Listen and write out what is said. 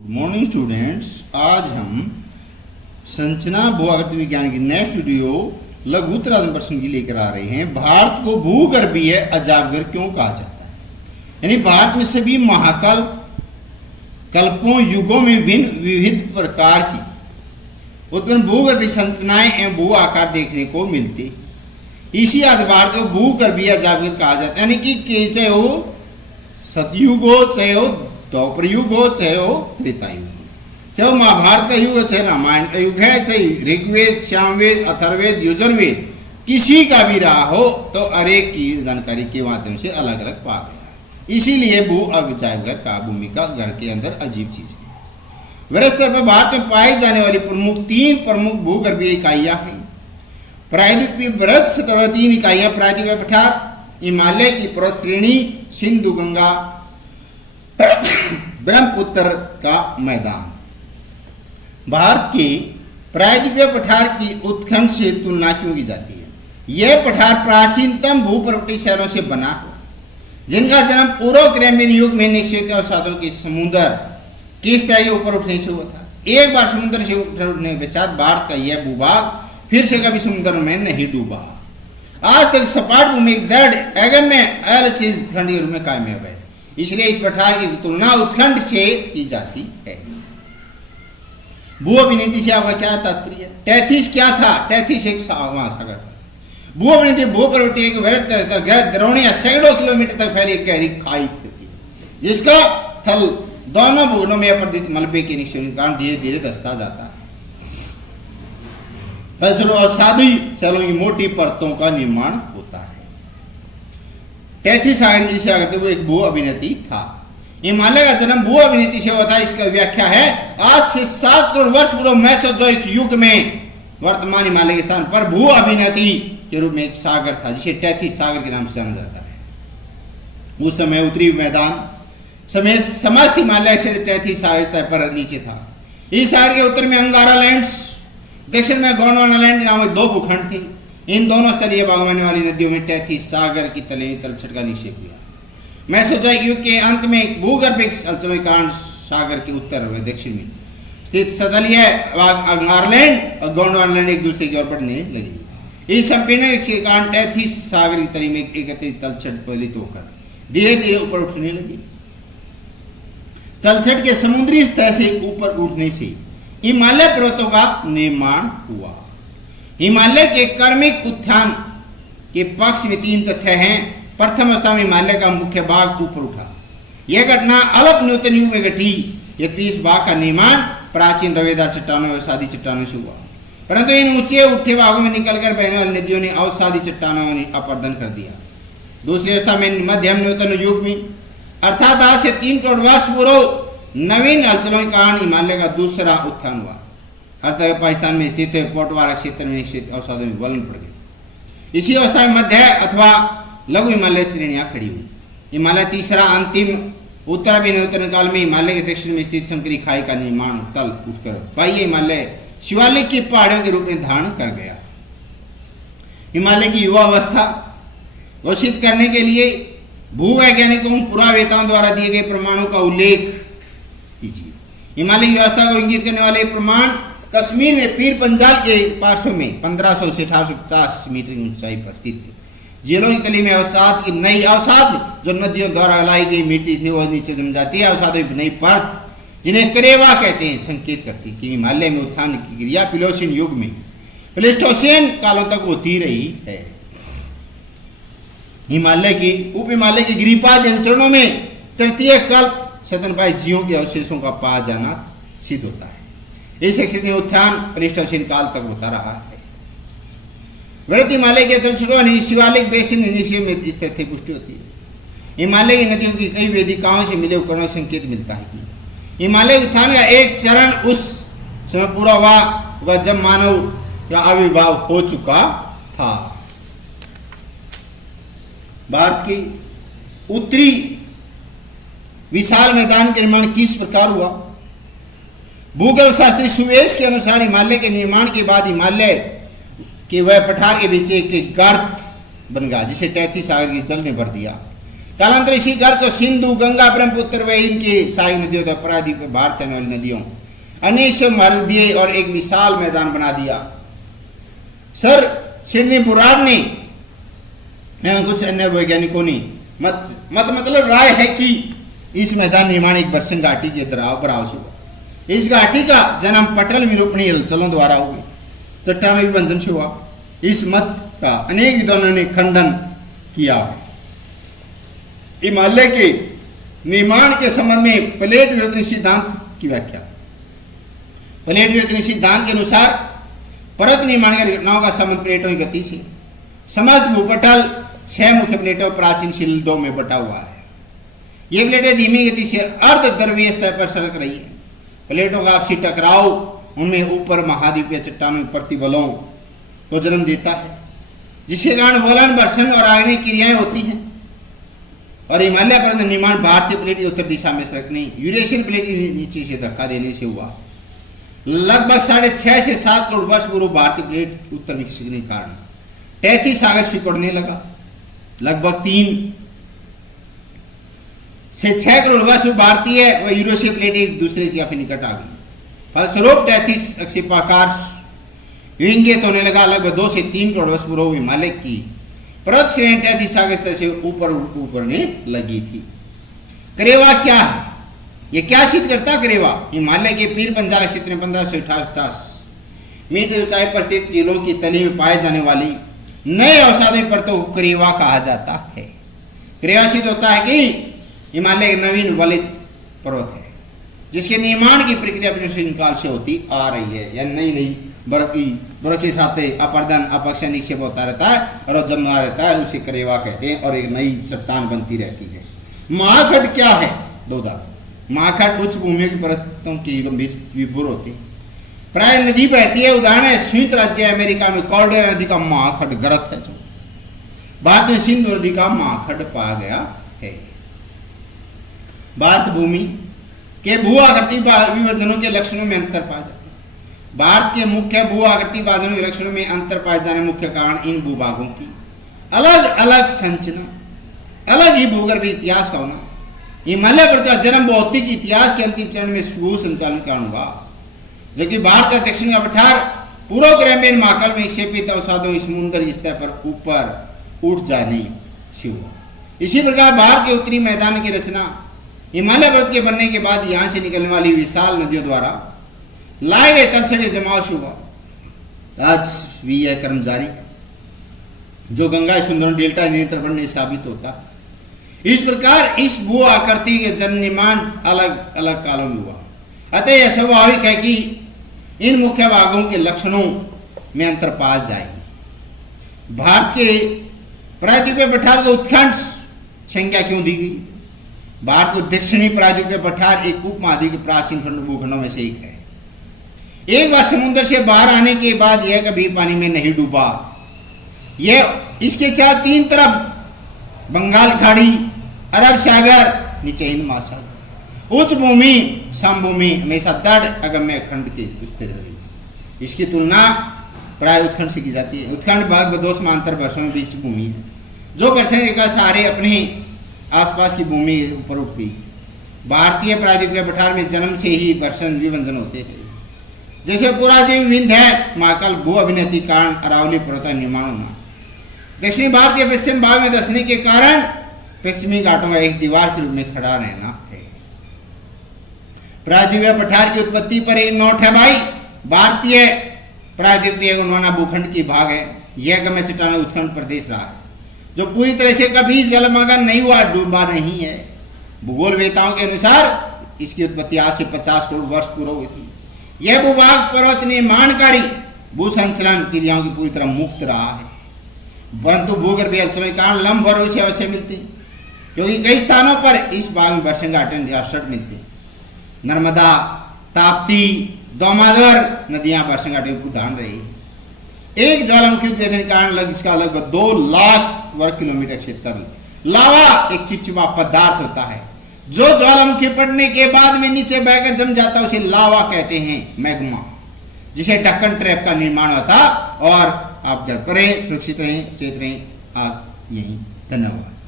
Good morning students, आज हम संरचना भूआकृति विज्ञान की नेक्स्ट वीडियो लघु उत्तराधन प्रश्न की लेकर आ रहे हैं। भारत को भूगर्भीय अजायबघर क्यों कहा जाता है? यानी भारत में सभी महाकल्प कल्पों युगों में भिन्न विविध प्रकार की उत्पन्न भूगर्भीय संरचनाएं एवं भू आकार देखने को मिलते। इसी आधार को भूगर्भीय अजायबघर कहा जाता है। यानी कि चाहे वो सतयुग हो, चाहे हो द्वापर युग हो, चाहे हो त्रेता युग हो, चाहे महाभारत का युग हो, चाहे रामायण का युग है, चाहे ऋग्वेद, श्यामवेद, अथर्ववेद, यजुर्वेद, किसी का भी रहा हो तो अनेक की जानकारी के माध्यम से अलग अलग पा गया। इसीलिए भू अजायबघर का भूमिका घर के अंदर अजीब चीज है। वृहद स्तर पर भारत में पाई जाने वाली तीन प्रमुख भूगर्भीय इकाइयां हैं। प्रायद्वीपीय वृहद स्तर पर 3 इकाइयां, प्रायद्वीपीय पठार, हिमालय की पर्वत श्रेणी, सिंधु गंगा ब्रह्मपुत्र का मैदान। भारत के प्रायद्वीपीय पठार की उत्खनन से तुलना क्यों की जाती है? यह पठार प्राचीनतम भूपर्वतीय शहरों से बना हो, जिनका जन्म पूर्व कैम्ब्रियन युग में निक्षेपित अवसादों के समुद्र की सतह के ऊपर उठने से हुआ था। एक बार समुद्र से उठने के पश्चात भारत का यह भूभाग फिर से कभी समुद्र में नहीं डूबा। आज तक सपाट भूमि दृढ़ अगम्य अलचित खंड के रूप में कायम है। इसलिए इस पठार की तुलना उत्खंड से की जाती है। भू अभिनीति से आपका क्या तात्पर्य? टैथिस क्या था? टैथिस एक महासागर था। भू अभिनीति भूपर्वतीय एक वृहद द्रोणियां सैकड़ों किलोमीटर तक फैली एक गहरी खाई थी, जिसका थल दोनों भूगोलों में अपरदित मलबे के निक्षेप के कारण धीरे धीरे धंसता जाता है। फलस्वरूप अवसादी चलों की मोटी परतों का निर्माण होता है। टैथिस सागर जिसे आगे वो एक भू अभिनीति था। हिमालय का जन्म भू अभिनीति से हुआ था। इसका व्याख्या है आज से 7 करोड़ वर्ष पूर्व मेसोजोइक युग में वर्तमान हिमालय के स्थान पर भू अभिनीति के रूप में एक सागर था, जिसे टैथिस सागर के नाम से जाना जाता है। उस समय उत्तरी मैदान समेत समस्त हिमालय क्षेत्र टैथिस सागर पर नीचे था। इस सागर के उत्तर में अंगारा लैंड्स, दक्षिण में गोंडवाना लैंड नामक 2 भूखंड थे। इन दोनों स्थलीय बागवानी वाली नदियों में टैथिस सागर की तलछट का निक्षेप हुआ। मेसोजोइक युग के अंत में भूगर्भिक हलचलों के कारण सागर के उत्तर व दक्षिण में स्थित सतलीय अंगारलैंड और गोंडवाना लैंड एक दूसरे की ओर बढ़ने लगी। इस संपीड़न के कारण टैथिस सागर की तली में एकत्रित तलछट फलित होकर धीरे धीरे ऊपर उठने लगी। तलछट के समुद्री सतह से ऊपर उठने से हिमालय पर्वतों का निर्माण हुआ। हिमालय के क्रमिक उत्थान के पक्ष में 3 तथ्य हैं। प्रथम अवस्था में हिमालय का मुख्य भाग ऊपर उठा। यह घटना अल्प न्यूनतम युग में घटी, यद्यपि इस भाग का निर्माण प्राचीन रवेदार चट्टानों और सादी चट्टानों से हुआ, परंतु इन ऊंचे उठे भागों में निकलकर बहने वाली नदियों ने अवसादी चट्टानों में अपरदन कर दिया। दूसरी अवस्था में मध्यम न्यूनतम युग में अर्थात आज से 3 करोड़ वर्ष पूर्व नवीन हलचलों के कारण हिमालय का दूसरा उत्थान हुआ। अर्थात पाकिस्तान में स्थित पोटवारा क्षेत्र में निक्षेपित अवसादों में गलन पड़ गई। इसी अवस्था में मध्य अथवा लघु हिमालय श्रेणियां खड़ी हुई। हिमालय तीसरा अंतिम उत्तर अभिनवोत्तर काल में हिमालय के दक्षिण में स्थित संकरी खाई का निर्माण तल उठकर बाह्य हिमालय शिवालिक की पहाड़ियों के रूप में धारण कर गया। हिमालय की युवा अवस्था घोषित करने के लिए भूवैज्ञानिकों पुरावेताओं द्वारा दिए गए प्रमाणों का उल्लेख कीजिए। हिमालय की व्यवस्था को इंगित करने वाले प्रमाण कश्मीर में पीर पंजाल के पार्श्व में 1500 से 1850 मीटर की ऊंचाई पर स्थित थे। झीलों की तली में अवसाद की नई अवसाद जो नदियों द्वारा लाई गई मिट्टी थी वह नीचे जम जाती है। अवसादों की नई परत जिन्हें करेवा कहते हैं संकेत करती कि हिमालय में उत्थान की क्रिया प्लेस्टोसीन युग में प्लेस्टोसीन कालों तक होती रही है। हिमालय की उप हिमालय के गिरिपाद चरणों में तृतीय कल्प स्तनपायी जीवों के अवशेषों का पाया जाना सिद्ध होता है। इस स्थिति में उत्थान प्लेस्टोसीन काल तक होता रहा है। वृहद हिमालय के तलछटों शिवालिक बेसिन निक्षेप में स्थित पुष्टि होती है। हिमालय की नदियों की कई वेदिकाओं से मिले उपकरणों से संकेत मिलता है कि हिमालय उत्थान का एक चरण उस समय पूरा हुआ जब मानव का आविर्भाव हो चुका था। भारत की उत्तरी विशाल मैदान का निर्माण किस प्रकार हुआ? भूगोल शास्त्री सुवेश के अनुसार हिमालय के निर्माण के बाद हिमालय के वह पठार के बीच एक गर्त बन गया, जिसे टैथिस सागर के जल ने भर दिया। कालांतर इसी घर तो सिंधु, गंगा, ब्रह्मपुत्र व इनकी सहायक नदियों तथा प्रादीप के बाहर से आने वाली नदियों अनेक से मार दिए और एक विशाल मैदान बना दिया। सर सिडनी बुराड ने कुछ अन्य वैज्ञानिकों ने मतलब राय है कि इस मैदान निर्माण एक बरसंग घाटी के बराबर से हुआ। इस घाटी का जन्म पटल विरूपणी हलचलों द्वारा हुई, चट्टान विभंजन से हुआ। इस मत का अनेक विद्वानों ने खंडन किया है। हिमालय के निर्माण के संबंध में प्लेट विवर्तन सिद्धांत की व्याख्या। प्लेट विवर्तन सिद्धांत के अनुसार पर्वत निर्माण की घटनाओं का संबंध प्लेटों की गति से। समस्त भूपटल 6 मुख्य प्लेटों प्राचीन शिलाओं में बटा हुआ है। ये प्लेटें धीमी गति से अर्ध द्रवीय स्तर पर सरक रही है। प्लेटों का आपसी टकराव उनमें ऊपर महाद्वीपीय चट्टानों प्रतिबलों को जन्म देता है, जिसके कारण वलन, वर्षण और आग्नेय क्रियाएं होती हैं। और हिमालय पर्वत निर्माण भारतीय प्लेट की उत्तर दिशा में सरकने, यूरेशियन प्लेट के नीचे से धक्का देने से हुआ। लगभग 6.5 से 7 करोड़ वर्ष पूर्व भारतीय प्लेट उत्तर में खिसकने के कारण टैथी सागर सिकुड़ने लगा। लगभग 3 से 6 करोड़ वर्ष भारतीय व यूरोपीय प्लेट एक दूसरे के काफी निकट आ गई। फलस्वरूप टैथिस अक्षेपाकार विंगित होने लगा। लगभग 2 से 3 करोड़ वर्ष पूर्व हिमालय की पर्वत श्रेणी टैथिस सागर स्तर से ऊपर उभरने लगी थी। करेवा क्या है? यह क्या सिद्ध करता? करेवा हिमालय के पीर पंजाल क्षेत्र में 1558 मीटर ऊंचाई पर स्थित झीलों की तली में पाए जाने वाली नए अवसादी परतों को करेवा कहा जाता है। करेवा सिद्ध होता है कि हिमालय एक नवीन वलित पर्वत है, जिसके निर्माण की प्रक्रिया प्राचीन काल से होती आ रही है। या नई बर्फ के साथ अपर्दन अपक्षय निक्षेप होता रहता है और जमा रहता है, उसे करेवा कहते हैं और एक नई चट्टान बनती रहती है। महाखंड क्या है? महाखंड उच्च भूमि की परतों की गंभीर विभोर होती है। प्राय नदी बहती है। उदाहरण है संयुक्त राज्य अमेरिका में कॉर्डेरा नदी का महाखंड गरत है, जो बाद में सिंधु नदी का महाखंड पाया गया है। भारत भूमि के भू आकृति विभाजनों के लक्षणों में अंतर पाया जाता है। भारत के मुख्य भू आकृति विभाजनों के लक्षणों में अंतर पाए जाने मुख्य कारण इन भूभागों की अलग अलग संरचना, अलग ही भूगर्भीय इतिहास का होना। हिमालय पर्वत जन्म भौतिक इतिहास के अंतिम चरण में भू संचालन का कारण हुआ, जबकि भारत का दक्षिण का पठार पूर्व क्रैम्बियन महाकाल में क्षेपित अवसादों समुद्र स्तर पर ऊपर उठ जाने से हुआ। इसी प्रकार भारत के उत्तरी मैदान की रचना हिमालय पर्वत के बनने के बाद यहां से निकलने वाली विशाल नदियों द्वारा लाए गए तलछट के जमाव से हुआ। आज भी यह क्रम जारी, जो गंगा सुंदर डेल्टा नियंत्रण बनने साबित होता है। इस प्रकार इस भू आकृति के जन निर्माण अलग अलग कालों में हुआ। अतः यह स्वाभाविक है कि इन मुख्य भागों के लक्षणों में अंतर पाया जाएगी। भारत के प्रायद्वीपीय पठार को उत्खंड संज्ञा क्यों दी गई? भारत को दक्षिणी प्रायद्वीपीय पठार एक उपमहाद्वीप के प्राचीन खंड भूखंडों में से एक है। एक बार समुद्र से बाहर आने के बाद यह कभी पानी में नहीं डूबा। यह इसके चार 3 तरफ बंगाल खाड़ी, अरब सागर, नीचे हिंद महासागर, उच्च भूमि, समभूमि हमेशा दृढ़ अगम्य खंड के स्थिर रही। इसकी तुलना प्राय उत्खंड से की जाती है। उत्खंड भाग व 2 समांतर वर्षों में बीच भूमि है, जो वर्षण रेखा सहारे अपने आसपास की भूमि ऊपर उठ गई। भारतीय प्रायद्वीपीय पठार में जन्म से ही वर्षण विभंजन होते थे। जैसे पूरा जीव विंध्य है, महाकाल भू अभिनति कारण अरावली पर्वत निर्माण होना, दक्षिणी भारत के पश्चिम भाग में धंसने के कारण पश्चिमी घाटों का एक दीवार के रूप में खड़ा रहना है। प्रायद्वीपीय पठार की उत्पत्ति पर एक नोट है भाई। भारतीय प्रायद्वीपीय गुणवाना भूखंड की भाग है। यह गम्य चट्टान उत्खंड प्रदेश रहा है, जो पूरी तरह से कभी जलमग्न नहीं हुआ, डूबा नहीं है। भूगोल वेताओं के अनुसार इसकी उत्पत्ति आज से 50 करोड़ वर्ष पूर्व हुई थी। यह भूभाग पर्वत निर्माणकारी भूसंचलन क्रियाओं की पूरी तरह मुक्त रहा है, परंतु भूगर्भीय हलचलों के कारण लंबवरों से अवश्य मिलते हैं, क्योंकि कई स्थानों पर इस भाग में वर्षण घाटन मिलते हैं। नर्मदा, ताप्ती, दामोदर नदियां वर्षण घाटी को उदाहरण रही है। एक ज्वालामुखी उद्भेदन के कारण इसका लगभग 2 लाख वर्ग किलोमीटर क्षेत्र लावा एक चिपचिपा पदार्थ होता है, जो ज्वालामुखी पड़ने के बाद में नीचे बहकर जम जाता है, उसे लावा कहते हैं, मैग्मा, जिसे ढक्कन ट्रैप का निर्माण होता। और आप घर पर रहें, सुरक्षित रहें, चेत रहें। आज यही, धन्यवाद।